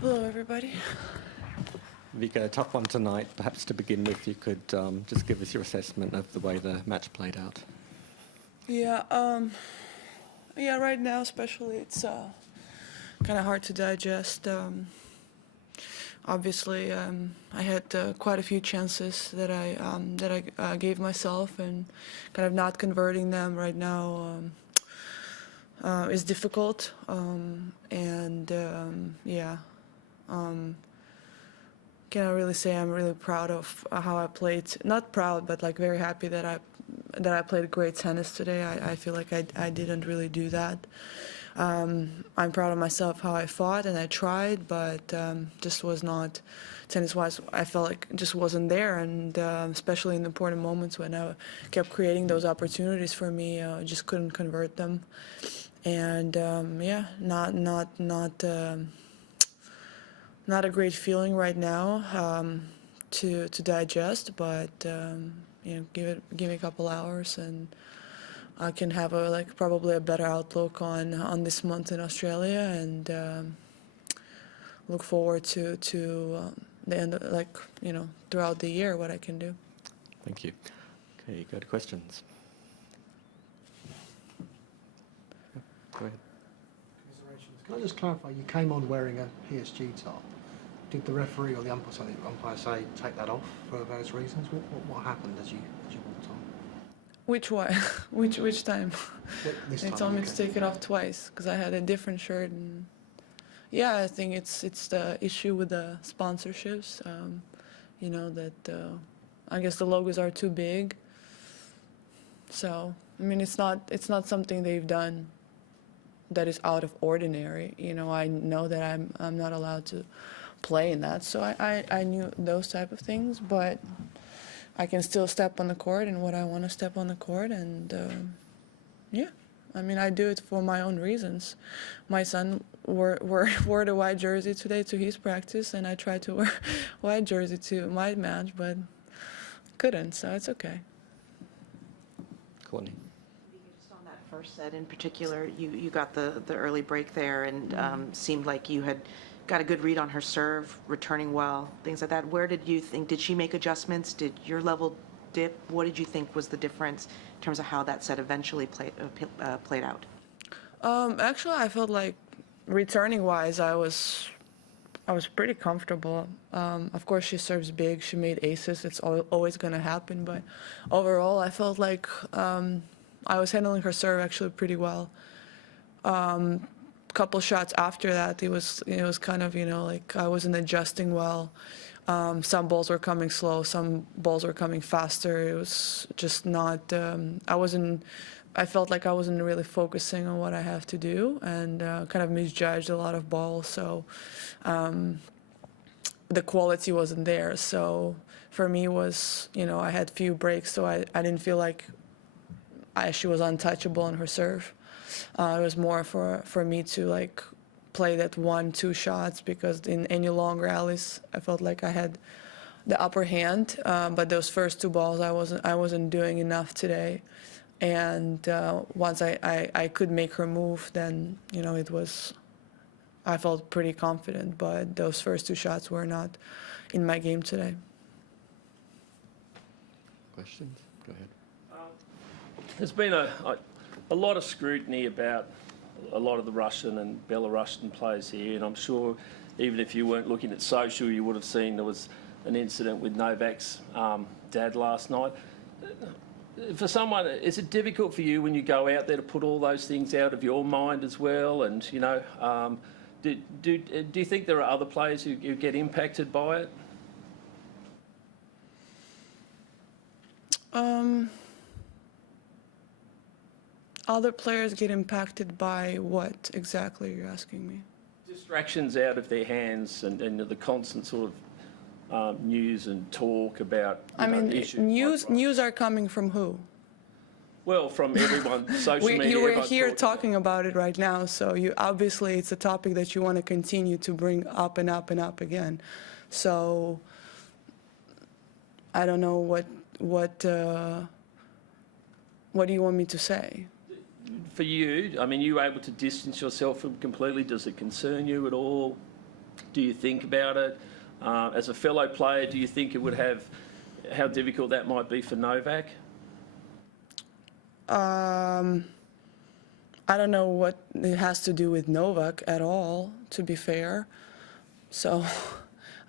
Hello, everybody. Vika, a tough one tonight. Perhaps to begin with, you could just give us your assessment of the way the match played out. Yeah, right now especially, it's kind of hard to digest. Obviously, I had quite a few chances that I gave myself, and kind of not converting them right now is difficult. Cannot really say I'm really proud of how I played. Not proud, but like very happy that I played great tennis today. I feel like I didn't really do that. I'm proud of myself how I fought and I tried, but just was not, tennis-wise, I felt like it just wasn't there. And especially in important moments when I kept creating those opportunities for me, I just couldn't convert them. And not a great feeling right now to digest, but give me a couple hours and I can have probably a better outlook on this month in Australia, and look forward to the end of, throughout the year what I can do. Thank you. Okay, go to questions. Go ahead. Can I just clarify, you came on wearing a PSG top. Did the referee or the umpire say take that off for various reasons? What happened as you walked on? Which one? which time? This They time told me to take it off twice because I had a different shirt. And yeah, I think it's the issue with the sponsorships. I guess the logos are too big. So I mean, it's not something they've done that is out of ordinary. I know that I'm not allowed to play in that, so I knew those type of things, but I can still step on the court and what I want to step on the court, and I do it for my own reasons. My son wore the white jersey today to his practice, and I tried to wear white jersey to my match, but couldn't, so it's okay. Courtney. Just on that first set in particular, you got the early break there, and seemed like you had got a good read on her serve, returning well, things like that. Where did you think, did she make adjustments? Did your level dip? What did you think was the difference in terms of how that set eventually played out? Actually, I felt like returning-wise, I was pretty comfortable. Of course, she serves big. She made aces. It's always going to happen. But overall, I felt like I was handling her serve actually pretty well. Couple shots after that, it was kind of I wasn't adjusting well. Some balls were coming slow. Some balls were coming faster. It was just not. I felt like I wasn't really focusing on what I have to do, and kind of misjudged a lot of balls. So the quality wasn't there. So for me, it was I had few breaks, so I didn't feel like she was untouchable on her serve. It was more for me to play that 1-2 shots, because in any long rallies I felt like I had the upper hand. But those first 2 balls I wasn't doing enough today. And once I could make her move, then I felt pretty confident. But those first 2 shots were not in my game today. Questions? Go ahead. There's been a lot of scrutiny about a lot of the Russian and Belarusian players here, and I'm sure even if you weren't looking at social, you would have seen there was an incident with Novak's dad last night. For someone, is it difficult for you when you go out there to put all those things out of your mind as well? And do you think there are other players who get impacted by it? Other players get impacted by what exactly, you're asking me? Distractions out of their hands, and the constant sort of news and talk about issues. News are coming from who? Well, from everyone, social media. You were here talking about it right now, so obviously it's a topic that you want to continue to bring up and up and up again. So I don't know what do you want me to say? For you, you able to distance yourself from completely? Does it concern you at all? Do you think about it? As a fellow player, do you think it would have, how difficult that might be for Novak? I don't know what it has to do with Novak at all, to be fair. So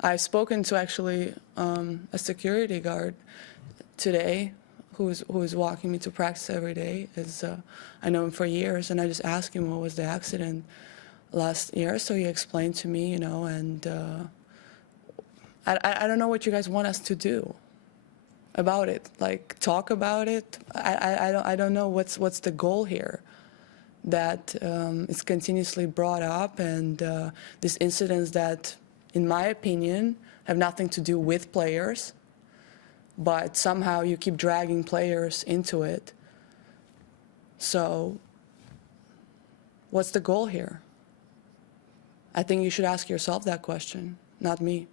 I've spoken to actually a security guard today who is walking me to practice every day. I know him for years, and I just asked him what was the accident last year. So he explained to me, and I don't know what you guys want us to do about it. Like, talk about it. I don't know what's the goal here. That is continuously brought up, and these incidents that, in my opinion, have nothing to do with players, but somehow you keep dragging players into it. So what's the goal here? I think you should ask yourself that question, not me.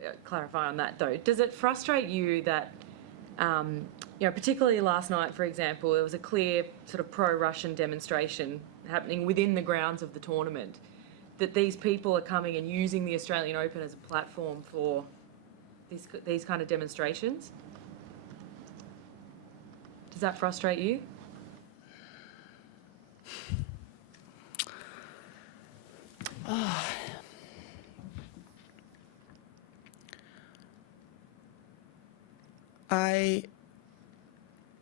Just to clarify on that though, does it frustrate you that, particularly last night, for example, there was a clear sort of pro-Russian demonstration happening within the grounds of the tournament, that these people are coming and using the Australian Open as a platform for these kind of demonstrations? Does that frustrate you?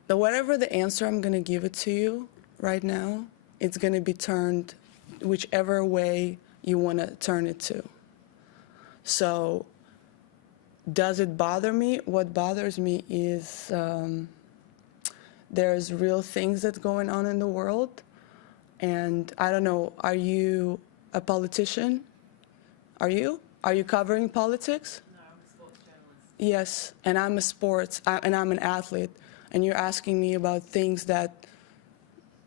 Whatever the answer I'm going to give it to you right now, it's going to be turned whichever way you want to turn it to. So does it bother me? What bothers me is there's real things that's going on in the world. And I don't know, are you a politician? Are you? Are you covering politics? No, I'm a sports journalist. Yes, and I'm an athlete, and you're asking me about things that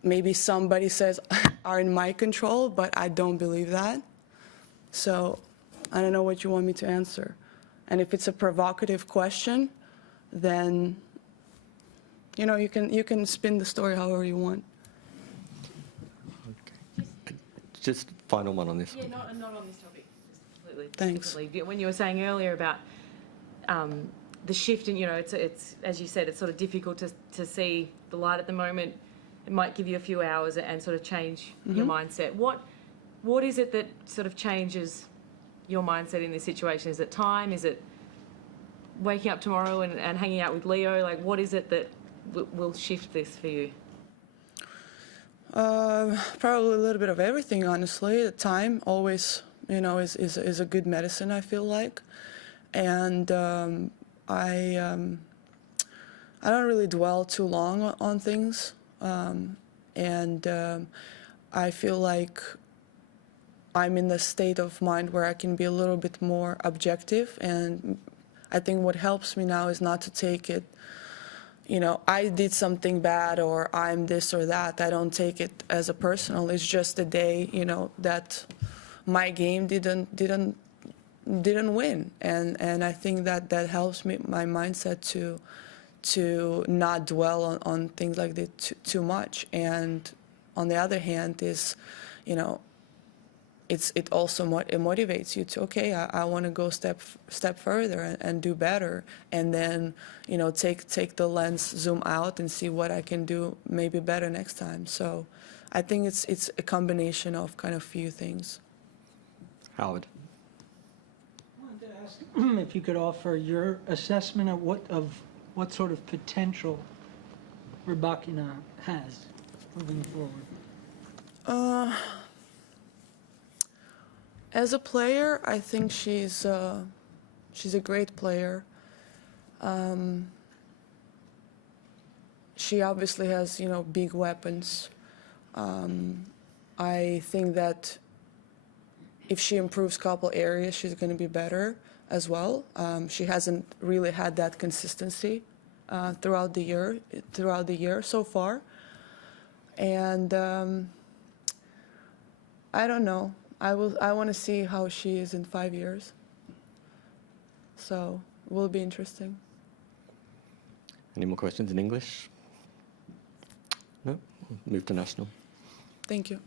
maybe somebody says are in my control, but I don't believe that. So I don't know what you want me to answer. And if it's a provocative question, then you can spin the story however you want. Just final one on this one. Not on this topic. Just completely. Thanks. Differently. When you were saying earlier about the shift in, it's as you said, it's sort of difficult to see the light at the moment. It might give you a few hours and sort of change your mindset. What is it that sort of changes your mindset in this situation? Is it time? Is it waking up tomorrow and hanging out with Leo? Like, what is it that will shift this for you? Probably a little bit of everything, honestly. The time always, is a good medicine, I feel like. And I don't really dwell too long on things. And I feel like I'm in the state of mind where I can be a little bit more objective. And I think what helps me now is not to take it, I did something bad or I'm this or that. I don't take it as a personal. It's just a day, that my game didn't win. And I think that helps me, my mindset to not dwell on things like that too much. And on the other hand is, it also motivates you to, okay, I want to go step further and do better, and then take the lens, zoom out, and see what I can do maybe better next time. So I think it's a combination of kind of few things. Howard. I wanted to ask if you could offer your assessment of what sort of potential Rybakina has moving forward. As a player, I think she's a great player. She obviously has, big weapons. I think that if she improves a couple areas, she's going to be better as well. She hasn't really had that consistency throughout the year so far. And I don't know. I want to see how she is in 5 years. So it will be interesting. Any more questions in English? No? Move to national. Thank you.